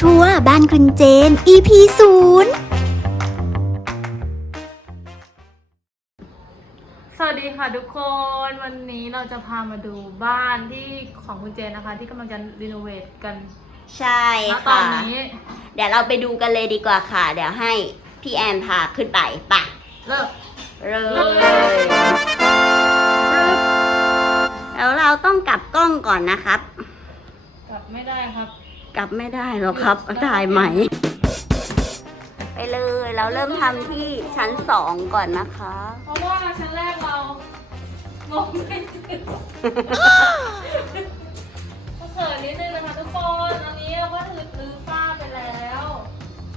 ทัวร์บ้านคุณเจน EP ศูนย์สวัสดีค่ะทุกคนวันนี้เราจะพามาดูบ้านที่ของคุณเจนนะคะ ที่กำลังจะรีโนเวทกันใช่ณตอค่ะ นนี้เดี๋ยวเราไปดูกันเลยดีกว่าค่ะ เดี๋ยวให้พี่แอนพาขึ้นไปไปะเริ่มเลย แล้วเราต้องกลับกล้องก่อนนะครับ กลับไม่ได้ครับ กลับไม่ได้หรอกครับถ่ายใหม่ ไปเลยเราเริ่มทำที่ชั้นสองก่อนนะคะ เพราะว่าชั้นแรกเรางงไม่ถึงก็เขินนิดนึงนะคะทุกคนอันนี้เราก็ถือรื้อฝ้าไปแล้ว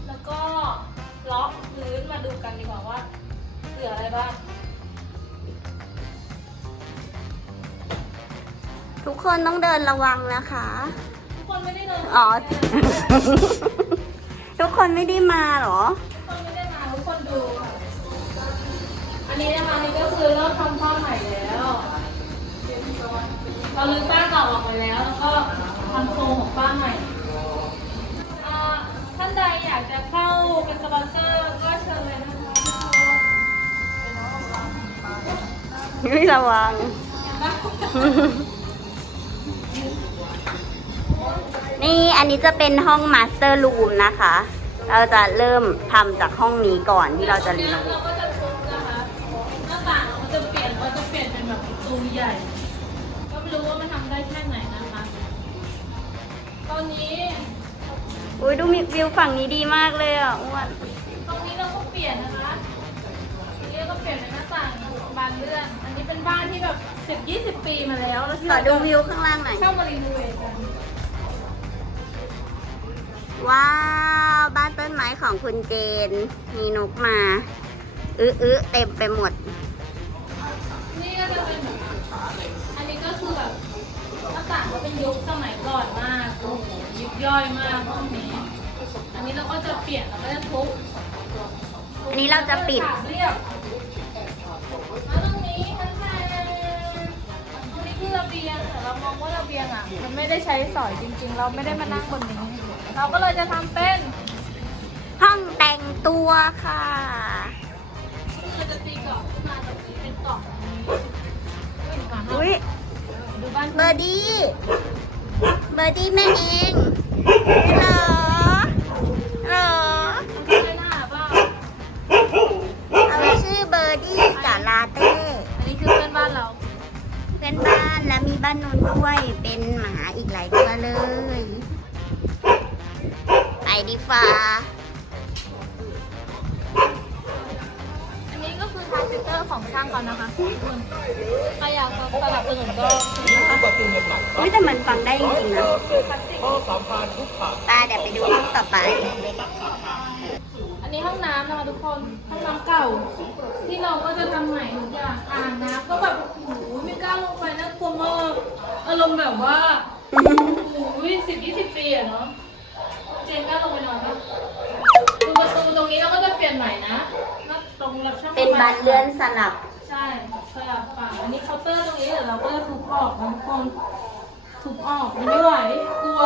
แล้วก็ล็อกพื้นมาดูกันดีกว่าว่าเหลืออะไรบ้างทุกคนต้องเดินระวังนะคะทุกคน ไม่ได้เดินอ๋อ ทุกคนไม่ได้มาเหรอ ทุกคนไม่ได้มาทุกคนดูค่ะอันนี้นะคะนี่ก็คือเริ่มทำผ้าใหม่แล้วเราลื้อฝ้าเก่าออกไปแล้ว แล้วก็ทำโครงของฝ้าใหม่อ่าท่านใดอยากจะเข้าเป็นสปอนเซอร์ก็เชิญเลยนะคะไม่ระวังนี่ อันนี้จะเป็นห้องมาสเตอร์รูมนะคะ เราจะเริ่มทำจากห้องนี้ก่อนที่เราจะรีโนเวเราทก็จะทุบนะคะหน้าต่างเราก็จะเปลี่ยนเราจะเปลี่ยนเป็นแบบประตูใหญ่ ก็ไม่รู้ว่ามันทำได้แค่ไหนนะคะ ตอนนี้อุ้ยดูมีวิวฝั่งนี้ดีมากเลยอะอ้วนตรงนี้เราก็เปลี่ยนนะคะตรงนี้เราก็เปลี่ยนเป็นหน้าต่างบานเลื่อน อันนี้เป็นบ้านที่แบบสิบยี่สิบปีมาแล้วแล้วที่ขอเราดูจะวิวข้างล่างหน่อย เข้ามารีโนเวทกัน ว้าว บ้านต้นไม้ของคุณเจน มีนกมาอื้ออื้อเต็มไปหมด นี่ก็จะเป็นอันนี้ก็คือแบบหน้าต่างก็เป็นยุคสมัยก่อนมากโอ้โหยิบย่อยมากห้องนี้ อันนี้เราก็จะเปลี่ยนเราก็จะทุบอันนี้เราจะปิดเรียบแล้วตรงนี้ท่านแทนตรงนี้คือระเบียงแต่เรามองว่าระเบียงอะ มันไม่ได้ใช้สอยจริง ๆ เราไม่ได้มานั่งบนนี้ เราก็เลยจะทำเป็นห้องแต่งตัวค่ะ เราจะตีกรอบขึ้นมาตรงนี้เป็นกรอบแบบนี้อะอุ้ยดูบ้านเบอร์ดี้ เบอร์ดี้แม่เองเหรอเหรอไม่น่าเปล่าเราชื่อเบอร์ดี้กับลาเต้ อันนี้คือเพื่อนบ้านเราเพื่อนบ้านและมีบ้านนู้นด้วยเป็น ฟ้า อันนี้ก็คือทรานซิสเตอร์ของช่างเขานะคะใครอยากจะสนับสนุนก็นะคะอุ้ยแต่มันฟังได้จริงๆนะตาเดี๋ยวไปดูห้องต่อไป อันนี้ห้องน้ำนะคะทุกคน ห้องน้ำเก่า ที่เราก็จะทำใหม่ทุกอย่างอ่างน้ำก็แบบโอ้โหไม่กล้าลงไปนะกลัวมากอารมณ์แบบว่าโอ้โหสิบยี่สิบปีอะเนาะเจ นกล้าลงไปนอนปะดูประตูตรงนี้เราก็จะเปลี่ยนใหม่นะแล้วตรงรับช่องเป็นบานเลื่อนสลับ ใช่สลับฝั่งอันนี้เคาน์เตอร์ตรงนี้เดี๋ยวเราก็จะทุบออกนะทุกคนทุบออกมันไม่ไหวกลัว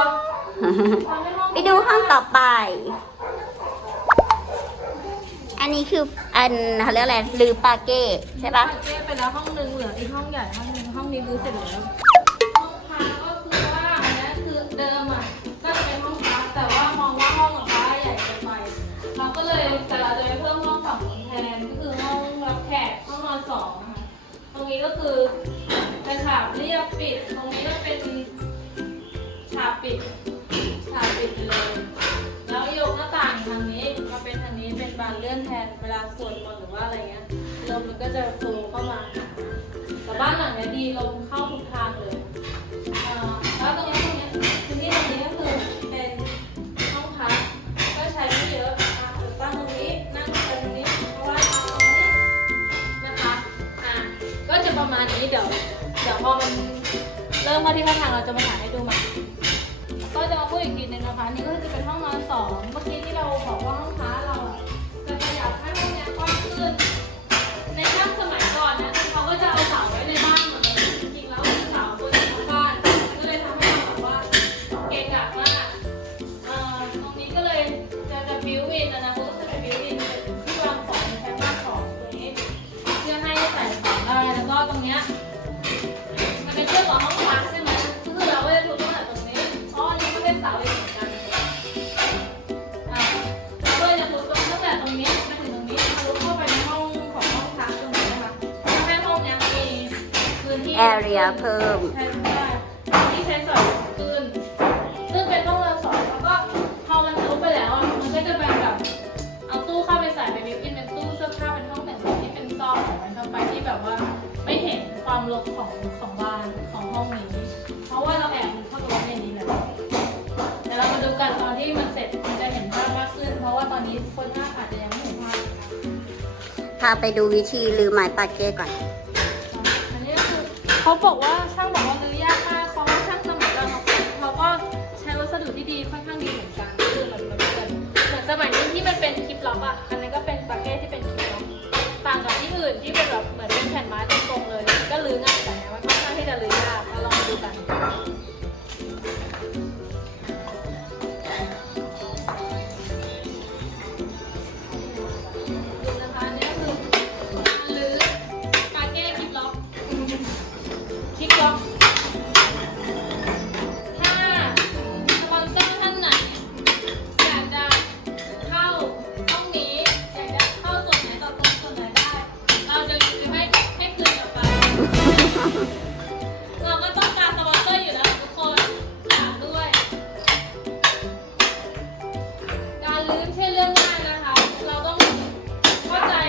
ทำให้ห้องไปดูห้องต่อไป อันนี้คืออันเขาเรียกอะไรลือปาเก้ใช่ปะ เจ๊ไปแล้วห้องนึงเหลืออีกห้องใหญ่ห้องนึงห้องนี้รื้อเสร็จแล้ว รงนี้ก็คือกระฉาบเรียบปิด ตรงนี้ก็เป็นฉาบปิดฉาบปิดไปเลย แล้วยกหน้าต่างทางนี้มาเป็นทางนี้เป็นบานเลื่อนแทนเวลาสวดมนต์หรือว่าอะไรเงี้ยลมมันก็จะโฟลว์เข้ามา ริ่มมาที่ผ้าทางเราจะมาถ่ายให้ดูใหม่ก็จะมาพูดอีกทีหนึงนะคะ นี่ก็จะเป็นห้องนอนสองเมื่อกี้ที่ เพิ่ม ใช้ได้ที่ใช้สอยขึ้นซึ่งเป็นห้องเราสอนแล้วก็พอมันทะลุไปแล้วอะมันก็จะเป็นแบบเอาตู้เข้าไปใส่เป็นบิวอินเป็นตู้เสื้อผ้าเป็นห้องแต่งตัวที่เป็นซอกของมันเข้าไปที่แบบว่าไม่เห็นความรกของของบ้านของห้องนี้ เพราะว่าเราแอบมันเข้าไปไว้ในนี้แหละเดี๋ยวเรามาดูกันตอนที่มันเสร็จมันจะเห็นภาพมากขึ้น เพราะว่าตอนนี้คนภาพอาจจะยังไม่เห็นภาพพาไปดูวิธีลือไม้ปาเก้ก่อนอันนี้ก็ คือเ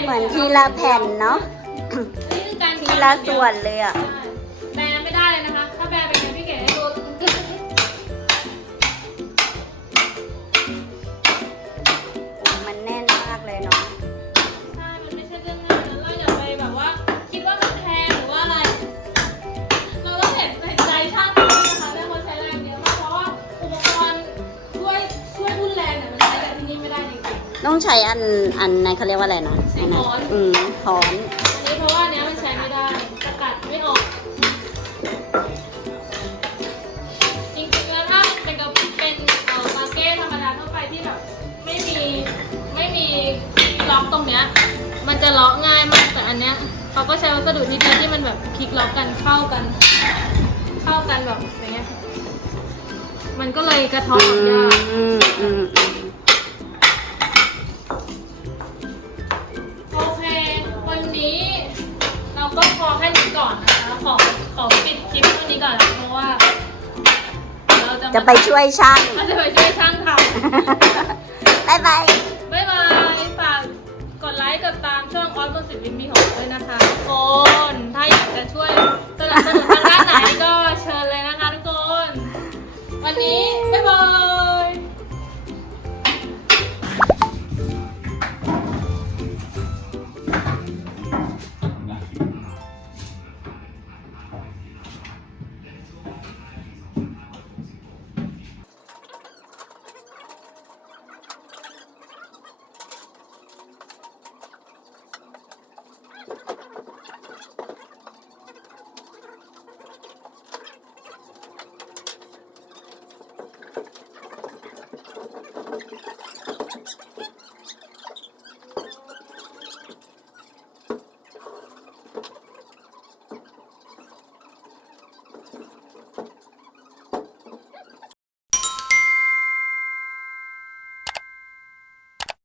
เข้าใจเหมือนทีละแผ่นเนาะ นี่คือการทีละส่วนเลยอะแบนไม่ได้เลยนะคะ ถ้าแบนเป็นไงพี่เก๋ให้ดูมันแน่นมากเลยเนาะ ใช่มันไม่ใช่เรื่องง่ายนะเราอย่าไปแบบว่า คิดว่ามันแพงหรือว่าอะไร เราต้องเห็นเห็นใจช่างด้วยนะคะเรื่องคนใช้แรงเยอะมากเพราะว่าอุปกรณ์ช่วยช่วยทุ่นแรงเนี่ยมันใช้กับที่นี่ไม่ได้จริงต้องใช้อันอันนั้นเขาเรียกว่าอะไรนะ ใช้ค้อน อืมค้อนๆอันนี้เพราะว่าอันเนี้ยมันใช้ไม่ได้สกัดไม่ออก จริงๆแล้วถ้าเป็นกับเป็นเอ่อมาร์เก็ตธรรมดาทั่วไปที่แบบไม่มีไม่มีล็อกตรงเนี้ย มันจะล็อกง่ายมากแต่อันเนี้ยเขาก็ใช้วัสดุที่ดีที่มันแบบคลิกล็อกกันเข้ากัน เข้ากันแบบอย่างเงี้ย มันก็เลยกระเทาะอืออกยากมอืมอืมอืมิปเท่นี้ก่อนเพราะว่าจะไปช่วยช่างจะไปช่วยช่างทบายบายบายบายฝากกดไลค์กดตามช่องออสบอสิบวินมีของด้วยนะคะทุกคนถ้าอยากจะช่วยสนับสนุนทางด้านไหนก็เชิญเลยนะคะทุกคน วันนี้